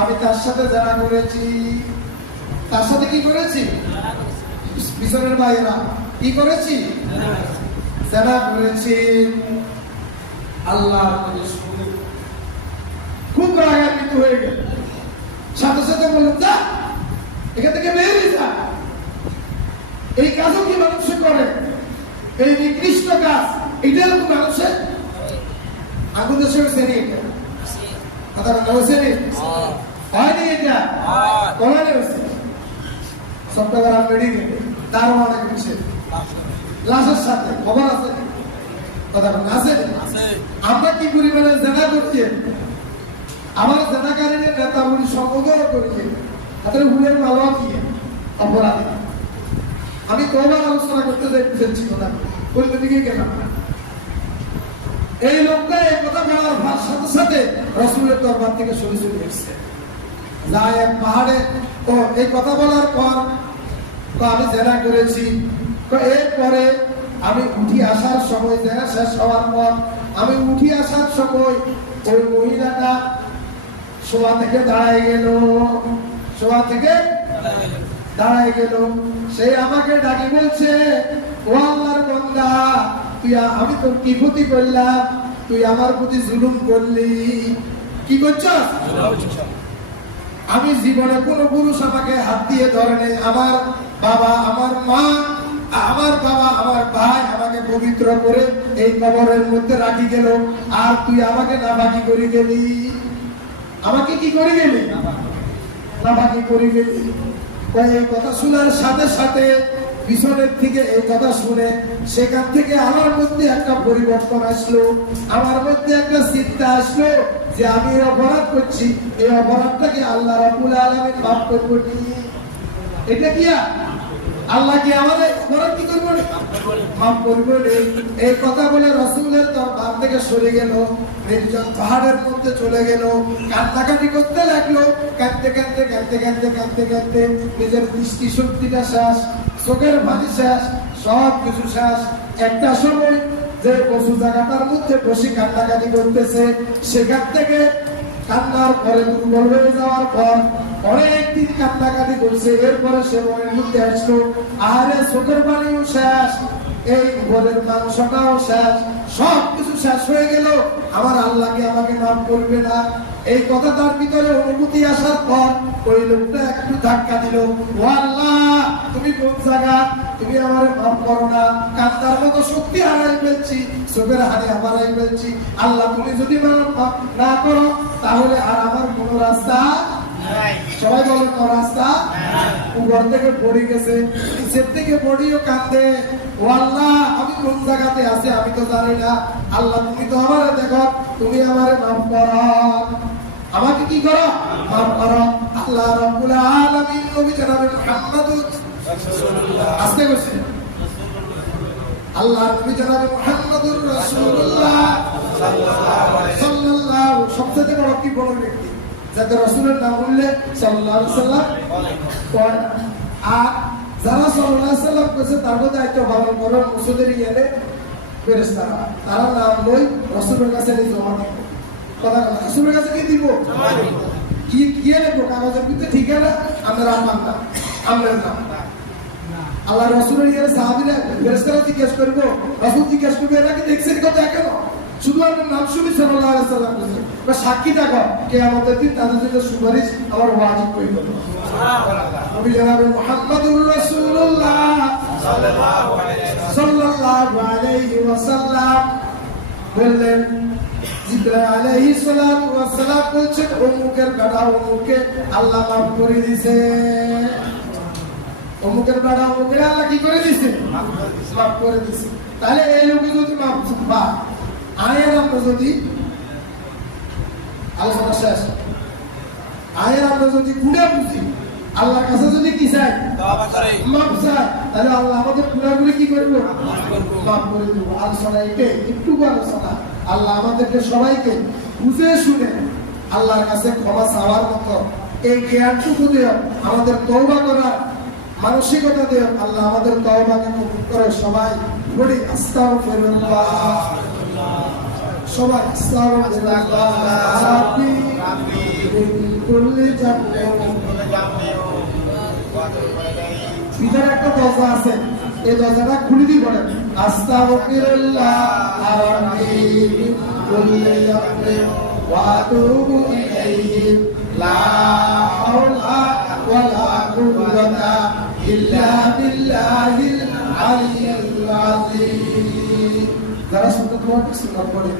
আমি তার সাথে যারা করেছি, তার সাথে কি করেছি? পিছনের ভাইয়েরা কি করেছি? যারা করেছি। আল্লাহ খুব রাগান্বিত হয়ে গেল, সাথে সাথে বললেন যা এখান থেকে বেরিয়ে যা। এই কাজও কি মানুষে করে? এই নিকৃষ্ট কাজ এটা কি মানুষের আগুন দেশে হয়েছে নি? এটা কথা বলতে হয়েছে নি? হয়নি, এটা কমানে হয়েছে। সপ্তাহ মেডিকেল তারও অনেক হয়েছে লাশের সাথে খবর আছে, কথা বলতে আছে। আমরা কি পরিমাণে জেনা করছি, আমার জেনাকারীদের নেতা বলি সংগ্রহ করেছে, তাদের হুলের মালা কি অপরাধী। আমি কবার আলোচনা করতে চাইছি কথা বলতে দিকে গেলাম। এই লোকটা এই কথা বলার সাথে সাথে রাসূলের দরবার থেকে সরে চলে এসেছে, যায় এক পাহাড়ে। তো এই কথা বলার পর তো আমি জেনা করেছি, তো এরপরে আমি উঠি আসার সময়, জেনা শেষ হওয়ার পর আমি উঠি আসার সময় ওই মহিলাটা শোয়া থেকে দাঁড়ায় গেল, শোয়া থেকে দাঁড়ায় গেল। সে আমাকে ডাকি বলছে, ও আল্লাহর বান্দা, তুই আমি তোর কি ক্ষতি করলাম? তুই আমার প্রতি জুলুম করলি। কি করছস? আমি জীবনে কোন পুরুষ আমাকে হাত দিয়ে ধরে নেই। আমার বাবা, আমার মা, আমার বাবা, আমার ভাই আমাকে পবিত্র করে এই কবরের মধ্যে রাখি গেল, আর তুই আমাকে নাপাকি করে গেলি। আমাকে কি করে গেলি? নাপাকি করে গেলি। এই কথা শোনার সাথে সাথে পিছনের থেকে এই কথা শুনে সেখান থেকে আমার মধ্যে একটা পরিবর্তন আসলো, আমার মধ্যে একটা চিন্তা আসলো যে আমি অপরাধ করছি, এই অপরাধটাকে আল্লাহ রাব্বুল আলামিন মাফ করবে কি? এটা কি আল্লাহ কি আমাদের অপরাধ কি করবে? মাফ করবে। এই কথা বলে রাসূলের দরবার থেকে সরে গেল, নির্জন পাহাড়ের মধ্যে চলে গেল, কান্নাকাটি করতে লাগলো। কাঁদতে কাঁদতে কাঁদতে কাঁদতে কাঁদতে কাঁদতে নিজের দৃষ্টি শক্তিটা শেষ, চোখের পানি শেষ, সব কিছু শেষ। একটা সময় যে বসু জায়গাটার মধ্যে বসে কান্নাকাটি করতেছে, সেখান থেকে কান্নার পরে দুর্বল হয়ে যাওয়ার পর অনেকদিন কান্নাকাটি করছে। এরপরে সে মনের মধ্যে আসলো, আহারে চোখের পানিও শেষ, এই ঘরের মাংসটাও শেষ, সব কিছু শেষ হয়ে গেল, আমার আল্লাহকে আমাকে মাফ করবে না। এই কথা তার ভিতরে অনুভূতি আসার পর ওই লোকটা একটু ধাক্কা দিল, ও আল্লাহ তুমি কোন জায়গা, তুমি আমার মাফ করো না। কান্নার মতো শক্তি হারাই ফেলছি, চোখের হাড়ি হারাই ফেলছি। আল্লাহ তুমি যদি মাফ না করো তাহলে আর আমার কোনো রাস্তা নাই। সবাই বলে কোন রাস্তা? উপর থেকে পড়ে গেছে, নিচের থেকে পড়িও কাঁদে, ও আল্লাহ আমি কোন জায়গাতে আছি আমি তো জানি না। আল্লাহ তুমি তো আমারে দেখো, তুমি আমারে মাফ করো, আমাকে কি করো? মাফ করো। আল্লাহ রাব্বুল আলামিন নবী জনাবে মুহাম্মদ রাসূলুল্লাহ আস্তে বসে, আল্লাহ নবী জনাবে মুহাম্মদুর রাসূলুল্লাহ সাল্লাল্লাহু সবচেয়ে বড় কি বড় ব্যক্তি যাদের রাসূলের নাম বললে সাল্লাল্লাহু আলাইহি সাল্লাম পড়ে। আর যারা সাল্লাল্লাহু আলাইহি সাল্লাম কইছে তার দায়িত্ব পালন করার মুসলিমের ইয়ালে ফেরেশতারা, তারা নাম লই রাসূলের কাছে জমা দিব। কথা রাসূলের কাছে কি দিব? কি কি লিখবো কাগজের ভিতরে? ঠিক আছে, আমরা আমার নাম, আমরা নাম। আল্লাহ রাসূলের ইয়ালে সাহাবীরা ফেরেশতারা জিজ্ঞেস করবো, রাসূল জিজ্ঞেস করবে এরা কি দেখছেন কথা কেন? শুধু আমার নাম শুনি সাল্লাল্লাহু আলাইহি সাল্লাম বা সাক্ষী থাকো কিয়ামতের দিন তাদের জন্য সুপারিশ আমার ওয়াজিব হয়ে গেল। সুবহানাল্লাহ। নবী জনাবে মুহাম্মদুর রাসূলুল্লাহ সাল্লাল্লাহু আলাইহি ওয়াসাল্লাম বললেন, জিবরাইল আলাইহিস সালাতু ওয়াস সালাম বলছেন অমুকের বেটা অমুককে আল্লাহ মাফ করে দিয়েছে। অমুকের বেটা অমুককে আল্লাহ কি করে দিয়েছে? মাফ করে দিয়েছে। তাহলে এই লোকে যদি মাফ পায়, আয়ের আমরা যদি আলোচনা শেষ, আয়ের আমরা যদি গুণা বুঝি, আল্লাহর কাছে যদি কি চাই? মাফ চাই, তাহলে আল্লাহ আমাদের গুণাগুলি কি করবো? মাফ করে দেবো। আলোচনা এটাই, একটু আলোচনা। আল্লাহ আমাদেরকে সবাইকে বুঝে শুনে আল্লাহর কাছে ক্ষমা চাওয়ার মতো এই জ্ঞানটুকু দিও, আমাদের তওবা করার মানসিকতা দিও। আল্লাহ আমাদের তওবাকে কবুল করে। সবাই বলি আস্তাগফিরুল্লাহ, সবাই আস্তাগফিরুল্লাহ। কুল্লি জামবিন ভিতরে একটা দরজা আছে, এই দরজাটা খুলে দিয়ে বলেন আস্তাগফিরুল্লাহ রাব্বি মিন কুল্লি জামবিন ওয়া আতুবু ইলাইহি লা হাওলা ওয়ালা কুওয়াতা ইল্লা বিল্লাহিল আলিয়্যিল আযীম। যারা সুন্নাত ওয়াজিব সুন্নাত পড়ে